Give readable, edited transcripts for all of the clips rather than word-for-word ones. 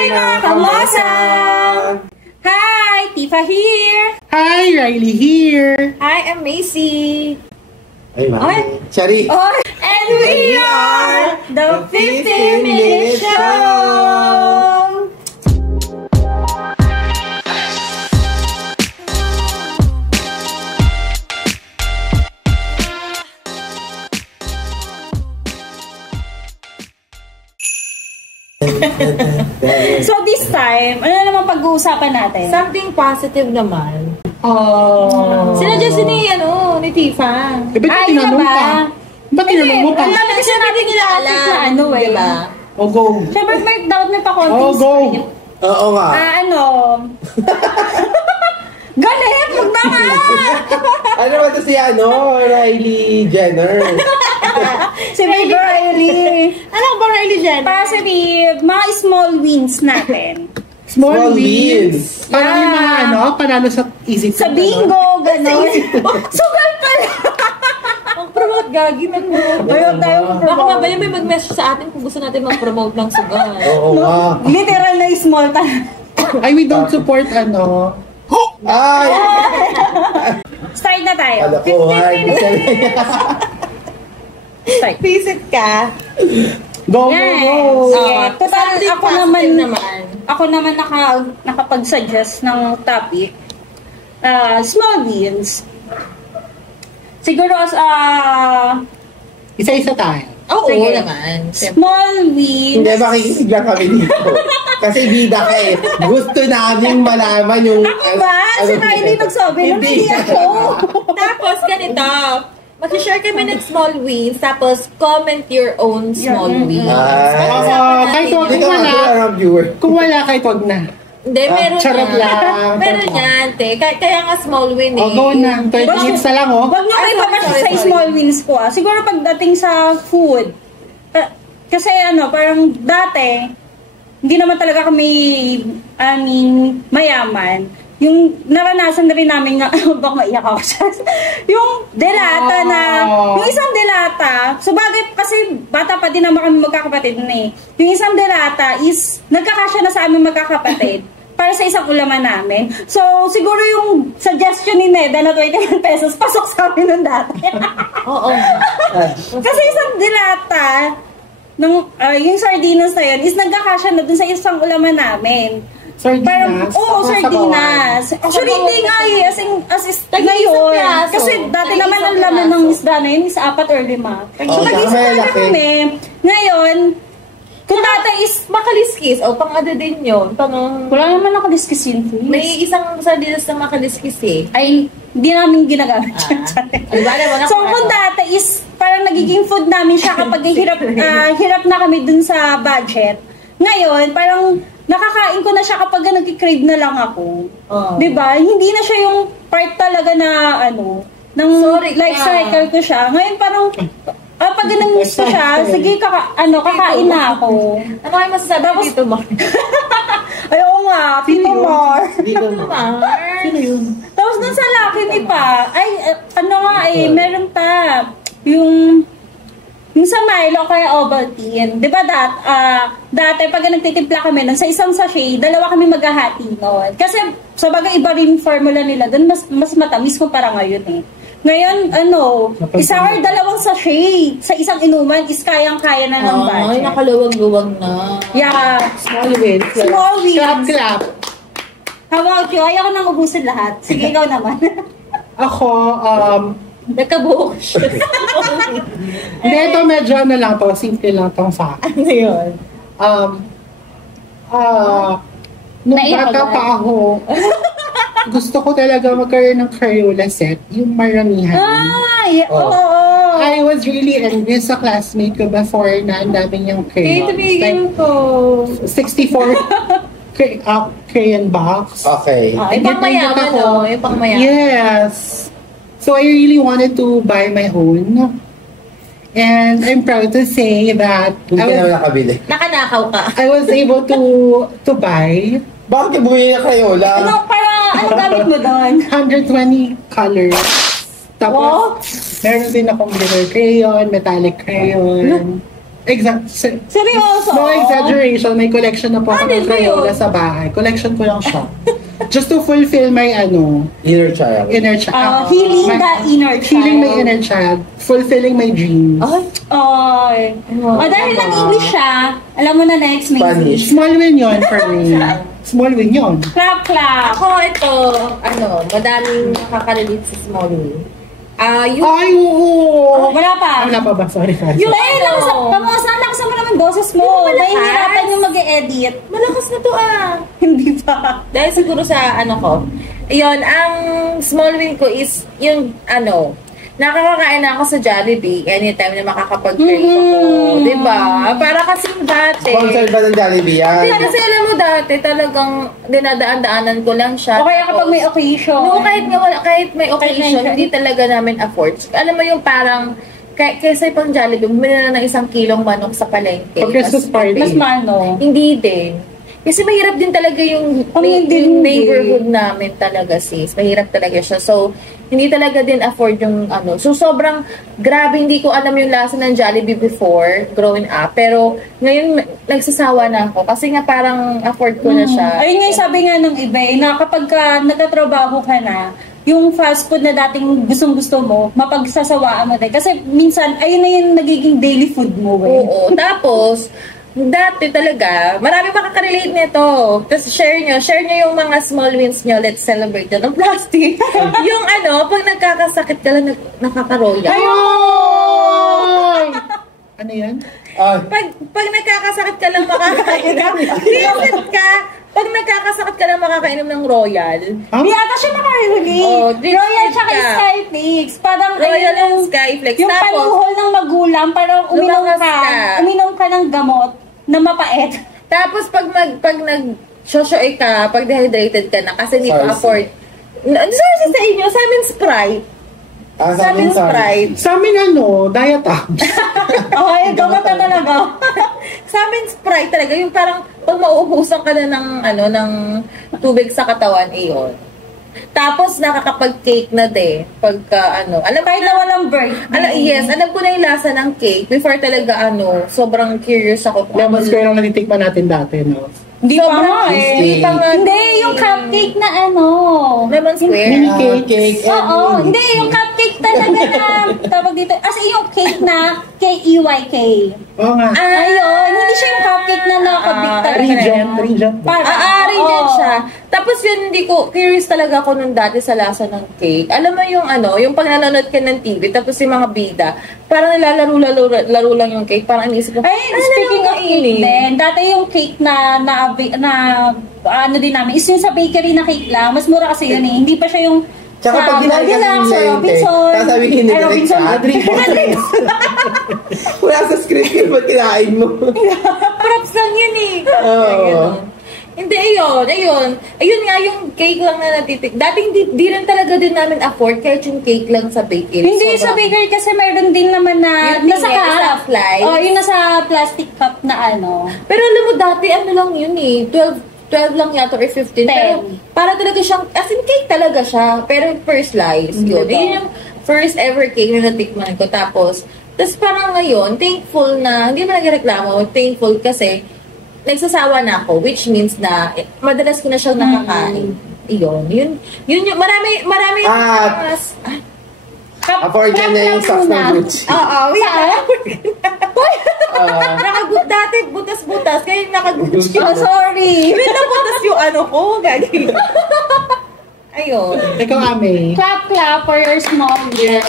Hi mga kamosang! Hi! Tifa here! Hi! Riley here! Hi, I'm Macy! Ay, mami. Shari! And we are the 15-Minute Show! So this time, ano naman pag-uusapan natin? Something positive naman. Oh. Sinadjust ni Tifa. Eh, ba't tinanong pa? Ba't tinanong mo pa? Wala naman kasi natin nila alam na ano eh. Diba? Oh, go. Siyempre, dapat may pa-konting Oh, go. script. Oo nga. Galit! Huwag na nga! Ano ba ito si Riley Jenner? Si Baby Riley. Ano ba, Riley Jenner? Positive, mga small wins natin. Small wins. Parang yung mga panalo sa easy Sa bingo, gano'n. Sugal pala! Ang promote, gagi ng Ayaw tayong Baka promote. mabaya may mag-message sa atin kung gusto natin mag-promote ng sugal. Oo nga. Literal na small talaga. Ay, we don't support Ay! Start na tayo. Kala ko, 15 minutes. Start. Visit ka. Go, Yes. go, go. Total, Something ako positive naman nakapag-suggest ng topic. Small wins. Siguro Isa-isa tayo. Oo Sige. naman. small wins. Hindi, makikinig lang kami dito. Kasi bida ka eh. Gusto namin malaman yung... Ako ba? Si Riley nagsabi nun, hindi ako. Tapos ganito, mag-share kami ng small wins, tapos comment your own small wins. Kahit wag Dito kung nga wala. ang viewer. Kung wala, kahit wag na. Hindi, meron charot yan. lang. Meron yan, te. Kaya nga small win eh. Oh, go na. 20 minutes na lang, Wag mo kayo papasya sa small wins ko. Siguro pagdating sa food. Kasi parang dati, hindi naman talaga kami, mayaman. Yung naranasan na rin namin nga, baka maiyak ako siya. Yung delata yung isang delata, so bagay kasi bata pa din naman kami magkakapatid na eh. Yung isang delata is, nagkakasya na sa aming magkakapatid para sa isang ulaman namin. So, siguro yung suggestion ni Neda na 21 pesos, pasok sa amin nun dati. Oo. Kasi isang delata, yung sardinas na yun, is nagkakasya na dun sa isang ulaman namin. Sardinas? Sardinas. Actually, hindi nga eh. As is, ngayon. piraso. Kasi dati Tag-isang naman ang laman piraso. ng isda na yun is 4 or 5. So, Oh, nag-isa may na laki. kami. Ngayon, kung dati is, Makaliskis. O, pang ano din yun. wala naman ako diskisin food. May isang sardinas na makaliskis eh. Ay, hindi namin ginagamit. Diba, alam mo na So, kung dati is, parang nagiging food namin siya kapag hirap na kami dun sa budget. Ngayon, parang nakakain ko na siya kapag nag-crave na lang ako. Diba? Hindi na siya yung part talaga na, ng life cycle ko siya. Ngayon, parang, pag namiss ko siya, sige, kakain na ako. Ano kayo masasabi Tapos- dito, Mar? Ayaw nga, Pito Mar. Dito na. Mar? Tapos dun sa Lucky Me pa, meron pa, yung sa Milo kaya Ovaltine. Di ba dati pag nagtitimpla kami nun, sa isang sachet, 2 kami maghahati nun. Kasi sa bagay iba rin formula nila dun, mas matamis kumpara ngayon eh. Ngayon, 1 or 2 sachet sa isang inuman is kayang-kaya na ng budget. Ay, nakaluwag-luwag na. Yeah. Small wins. Small wins. Clap, clap. How about you? Ayaw ko nang ubusin lahat. Sige, ikaw naman. Ako, Nagkabuhok siya. hindi, ito medyo lang to. Simple lang tong sa akin. Ano yun? Nung Naiyak bata ka ba? pa ako, gusto ko talaga magkaroon ng Crayola set, yung maramihan. Oo. I was really envious sa classmate ko before na ang dami niyang Eh, crayons. tumigil ko. 64 crayon box. Okay. Yung pangmayaman, no? Yung pangmayaman. Yes. So I really wanted to buy my own. And I'm proud to say that Hindi ka naman nakabili. Nakanakaw ka. I was able to buy Bakit ka bumili ng Crayola? Ano gamit mo doon? 120 colors. Tapos, meron din akong glitter crayon, metallic crayon. Seryoso? No exaggeration, may collection na po ako ng Ano ba yun? Crayola sa bahay. Collection ko lang siya. Just to fulfill my Inner child. inner child. Healing the inner child. Healing my inner child. Fulfilling my dreams. Ay, Ay. Dahil nag-English siya, alam mo na next may Spanish. Small win yun for me. Small win yun. Clap, clap. ako ito, madaming nakaka-relate sa small win. Yung Ay, oo. Wala pa. Wala pa ba? Sorry. Yung pamusa, lakas mo naman boses mo. Hindi May malakas. hirapan yung mag-edit. malakas na to Hindi pa. Dahil siguro sa ko. Ayun, ang small win ko is yung nakakakain na ako sa Jollibee anytime na makakapag-crave ako. Diba? Para kasi dati. Sponsor ba ng Jollibee yan? Hindi, kasi alam mo dati talagang dinadaan-daanan ko lang siya. O kaya kapag may occasion. No, kahit may occasion, Kahit- hindi talaga namin afford. Alam mo yung parang, kaysa pang Jollibee, bumili na ng 1 kilong manok sa palengke. Pag Christmas party. Mas mano. Hindi din. Kasi mahirap din talaga yung, yung neighborhood namin talaga, sis. Mahirap talaga siya. So, hindi talaga din afford yung So, sobrang grabe. Hindi ko alam yung lasa ng Jollibee before, growing up. Pero, ngayon, nagsasawa na ako. Kasi nga parang afford ko na siya. Ayun nga yung sabi nga ng iba na kapag nagtatrabaho ka na, yung fast food na dating gustong-gusto mo, mapagsasawaan mo din. Kasi minsan, ayun na yung nagiging daily food mo. Oo. Tapos, dati talaga, marami makaka-relate nito. Tapos share nyo yung mga small wins nyo. Let's celebrate yun. Ang plastic. Yung pag nagkakasakit ka lang, nakakaroya. Ay! Ano yan? Pag nagkakasakit ka lang makakainom. Listen ka. Pag nagkakasakit ka lang makakainom ng Royal. Di ata siya makarinig. Royal tsaka ka. Skyflix. Parang Royal ayun and Skyflex. Yung Tapos, panuhol ng magulang, parang lumakas ka. uminom ka ng gamot na mapait. Tapos pag nag-shoshoy ka, pag dehydrated ka na kasi hindi pa Sorry. afford. Sorry sa inyo, sa amin Sprite. Sa amin Sprite. Sa amin Diatabs. Okay, gamot na talaga. Sa amin Sprite talaga, yung parang pag mauubusan ka na ng tubig sa katawan, iyon. Tapos nakakapag-cake na din. Pagka alam Kahit na walang bird. Yes, alam ko na yung lasa ng cake. Before talaga sobrang curious ako. Lemon square ang natitikman natin dati, no? Hindi pa nga Hindi eh. pa nga. Hindi, yung cupcake na Lemon square. Mini cake. Oo, hindi, yung cupcake talaga na tawag dito. As in yung cake na K-E-Y-K. Oo nga. Ayun, hindi siya yung cupcake na nakabig talaga. Regent. Regent siya. Tapos yun, hindi ko, curious talaga ako nung dati sa lasa ng cake. Alam mo yung yung pag nanonood ka ng TV, tapos yung mga bida, parang nilalaro lang yung cake. Parang inisip ko, Ay, speaking of cake din, dati yung cake na din namin, is yung sa bakery na cake lang. Mas mura kasi yun eh. Hindi pa siya yung Tsaka sa pag ginagawa Goldilocks ng or lente, Robinson. sasabihin ni Ay, Direk Robinson. sa wala sa script yun, ba't kinain mo? props lang yun eh. Oo. Hindi, ayun. Ayun nga yung cake lang na natitik. Dating di rin talaga din namin afford kahit yung cake lang sa bakery. Hindi sa bakery kasi meron din naman na Yung nasa tingin, cup. sa fly. Oh, yung nasa plastic cup na Pero alam mo, dati lang yun eh. 12 lang yata or 15. Pero para talaga siyang, as in cake talaga siya. Pero first slice, yun. Diba? Yun yung first ever cake na natikman ko. Tapos parang ngayon, thankful na, hindi mo nagreklamo, thankful kasi nagsasawa na ako, which means na madalas ko na siyang nakakain. Yun yung marami Afford ka na yung socks ng Gucci. Oo, dati butas-butas, kaya nakagucci. Oh, sorry. Wait na butas yung ko, gagi. Ayun. Ikaw, Ame. Clap for your small Yes.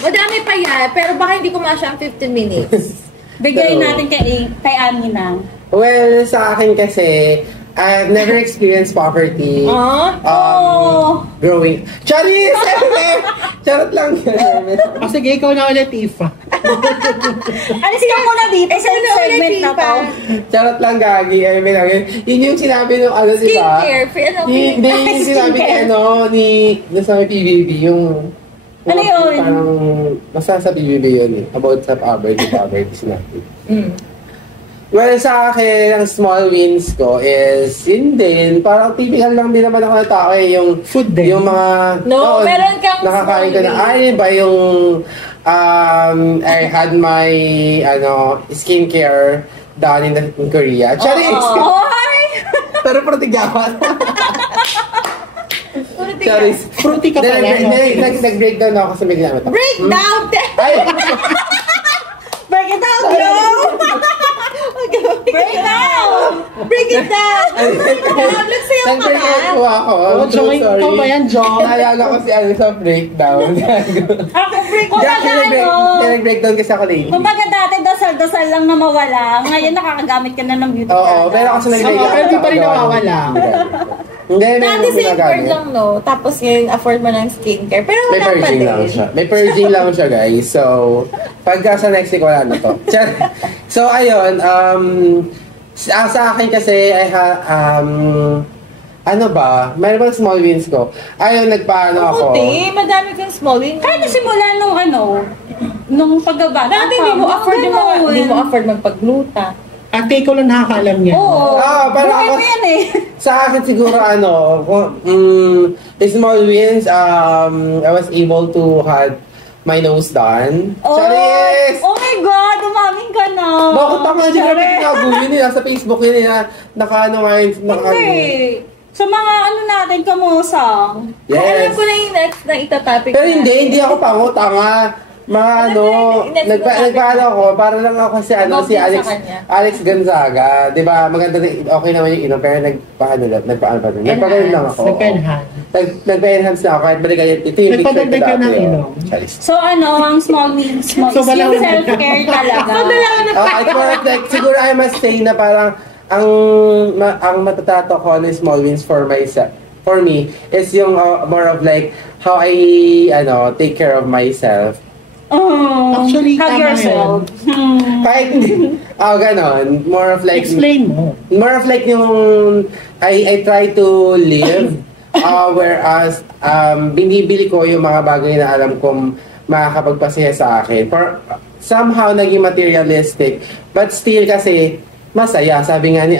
Madami pa yan, pero baka hindi ko masya ang 15 minutes. Bigay So, natin kay Ami na. Well, sa akin kasi, I've never experienced poverty. Growing. Charis! Charot lang yan. O sige, ikaw na ulit, Ifa. Alis ka muna dito sa segment na to. Charot lang, Gagi. I mean, yun yung sinabi nung di ba? Skincare. Hindi yung sinabi ni sa may PBB, yung Ano yun? Parang, basta sa PBB yun eh. About sa poverty sinabi. Well, sa akin, ang small wins ko is, yun din, parang typical lang din naman ako na tao eh, yung Food din. yung mga, No, meron kang nakakain ko small na, ba yung I had my skincare done in Korea. Charis! Pero protigyawan. Charis. Fruity ka pala. Nag-breakdown ako sa bigla. Breakdown! Ay! Break it down, girl! Break it down! Break it down! Nagsayaw ka na. Nag-breakdown ako. Oh, Joy, ikaw ba yan, John? Naalala ko si sa breakdown. Ako, Nag-breakdown kasi ako late. Kumbaga dati, dasal-dasal lang na mawala. Ngayon, nakakagamit ka na ng beauty Oo, product. pero kasi nag-breakdown. Pero di pa rin nawawala. Hindi, Dati same word lang, no? Tapos ngayon, afford mo ng skincare. Pero May wala pa purging din. lang siya. May purging lang siya, guys. So, pagka sa next week, wala na to. So, ayun. Sa akin kasi, ano ba? Mayroon bang small wins ko? Ayun, nagpaano ako. Hindi, madami kang small win. Kaya nasimula nung pagbabata. Dati hindi mo afford yung mga, hindi mo afford magpagluta. Ate, ikaw lang nakakaalam niya. Oo. Parang Buhay ako, mo yan eh. sa akin siguro small wins, I was able to have my nose done. Charis! Oh my God, umamin ka na. Bakit ako na nagkakago yun nila sa Facebook yun nila, Hindi. Sa mga natin, kamusang. Yes. Alam ko na yung next na itatopic. Pero hindi ako pangutanga. Nagpaano ako, para lang ako si si Alex Gonzaga. 'Di ba? Maganda okay naman yung inom, pero nagpaano lang ako. Nagpa-enhance na ako kahit balikan ito yung picture ko dati. So ang small wins, self-care talaga. Siguro I must say na parang ang matatato ko na small wins for myself. For me, is yung more of like how I take care of myself. Actually, hug yourself. Kahit hindi. Ganon. More of like... Explain mo. More of like yung... I try to live. Whereas, binibili ko yung mga bagay na alam kong makakapagpasaya sa akin. Somehow, naging materialistic. But still kasi, masaya. Sabi nga ni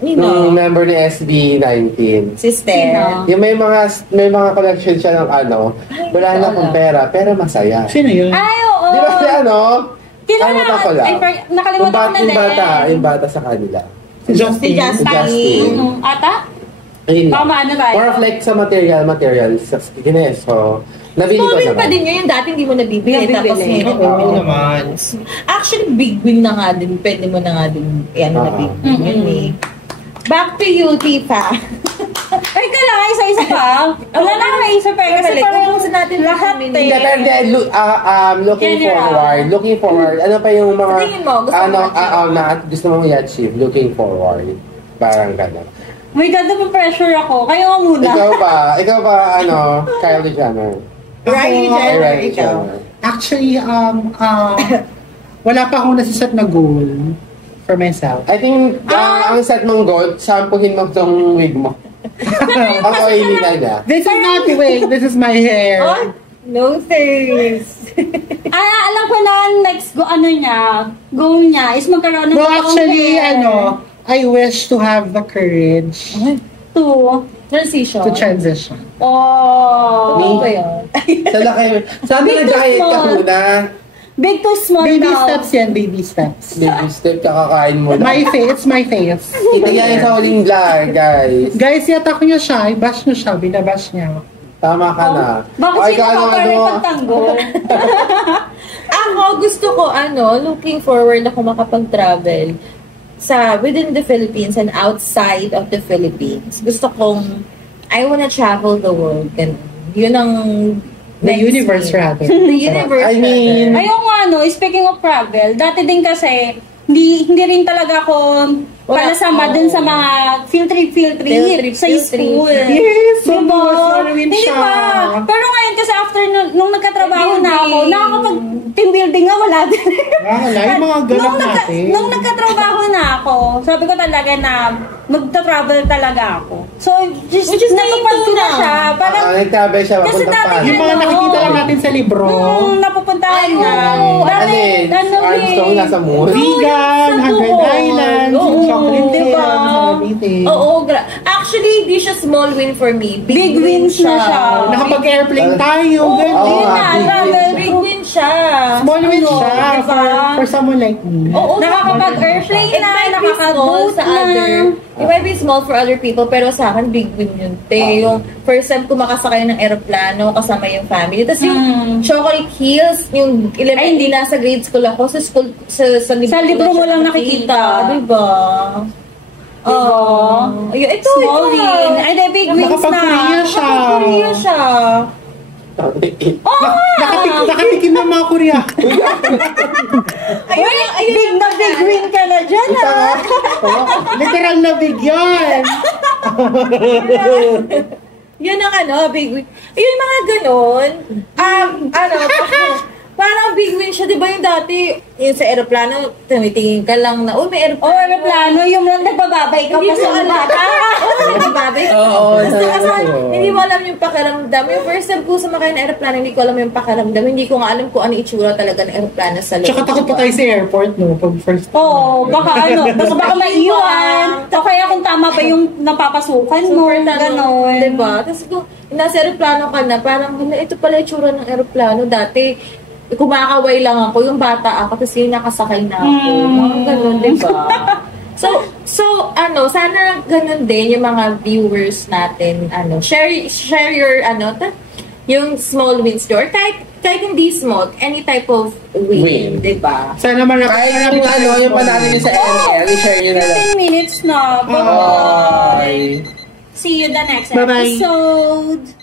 nung member ni SB19. Sister. Yung may mga collection siya ng wala na akong pera, pero masaya. Sino yun? Ay, oo. Di ba si Kilala ko lang. Nakalimutan ko na Yung bata sa kanila. Si Justin. Ata? Ayun lang. Tama, tayo? More of like sa materials. So, nabili ko Small win naman. pa din yun. Dati hindi mo nabibili. Tapos ngayon, Oo naman. Actually, big win na nga din. Pwede mo na nga din na big win. Yun eh. Back to you, Tifa. Ay, kailangan isa-isa pa. Wala na akong naisip eh. Kasi parang natin lahat eh. Hindi, pero looking forward. Ano pa yung mga Tingin mo, gusto mo na gusto mong i-achieve, looking forward. Parang gano'n. My God, napapressure ako. Kayo nga muna. Ikaw ba, Kylie Jenner? Riley Jenner. Actually, wala pa akong nasiset na goal for myself. I think, ang set mong goal, shampoohin mo itong wig mo. Ang oily na niya. This is not wig, this is my hair. Oh, no thanks. Alam ko na next goal niya is magkaroon ng No, totoong actually, hair. I wish to have the courage To Transition. to transition. Ano ba yun? Sa laki. Saan Big to nag-diet ka small. muna? Big to small Baby now. steps yan, baby steps. Baby step, kakakain mo na. My face, it's my face. Kita yan sa huling vlog, guys. Guys, yatak niyo siya, i-bash niyo siya, binabash niya. Tama ka na. Bakit Ay, sino ano, ka ano? pagtanggol? Ako, gusto ko, looking forward ako makapag-travel within the Philippines and outside of the Philippines. Gusto kong, I wanna travel the world. And yun ang The universe rather. The universe I mean, Ayun nga, speaking of travel, dati din kasi, hindi rin talaga ako palasama dun sa mga field trip sa school. Yes, so Diba? Halloween Hindi siya. pa. Pero ngayon kasi after nung nagkatrabaho na ako, nakakapag-team building nga, wala din. Wala, yung mga ganap natin. Nung nagkatrabaho na ako, sabi ko talaga na magta-travel talaga ako. So, just Which is natupad ko na siya. Parang, nagtabi siya, kasi mapunta dati pa. Yung mga nakikita lang natin sa libro. napupuntahan na. Armstrong nasa moon. Vegan, 100 Islands, yung chocolate Diba? hills, everything. Oo, actually, hindi siya small win for me. Big wins na siya. Nakapag-airplane tayo, Oo, ganun. yun na, big travel. Big win siya. Small win Ano, siya diba? for someone like me. Oo, Nakakapag-airplane It na, might be small nakaka-boat sa na. other. It might be small for other people, pero sa akin, big win yun. Yung first time ko makasakay ng aeroplano kasama yung family. Tapos yung Chocolate Hills, yung hindi nasa grade school ako, sa school, sa libro mo lang nakikita. Diba? Ito, Small win. Ay, di, big wins na. Nakapag-Korea siya. Nakapag-Korea siya. Nakatikim ng mga Korea. Big na big win ka na dyan, ah. Literal na big yun. Yun ang big win. Yung mga ganon, parang big win siya, di ba yung dati, yung sa aeroplano, tumitingin ka lang na, may aeroplano. Aeroplano, yung nagbababay ka pa sa bata. Nagbabay. Oo, Hindi mo alam yung pakiramdam. Yung first time ko sumakay ng aeroplano, hindi ko alam yung pakiramdam. Hindi ko nga alam kung ano itsura talaga ng aeroplano sa loob. Tsaka takot pa tayo sa airport, no? Pag first time. Oo, baka maiwan. O kaya kung tama ba yung napapasukan mo, gano'n. Diba? Tapos kung nasa aeroplano ka na, parang, ito pala itsura ng aeroplano. Dati, kumakaway lang ako, yung bata ako, tapos yun nakasakay na ako. Mga ganun, diba? So, sana ganun din yung mga viewers natin, share your, yung small wins door. Kahit hindi small, any type of win. Diba? Sana marami. Kahit yung panalo nyo sa ML, i-share nyo na lang. 15 minutes na. Bye-bye. See you the next Bye-bye. episode.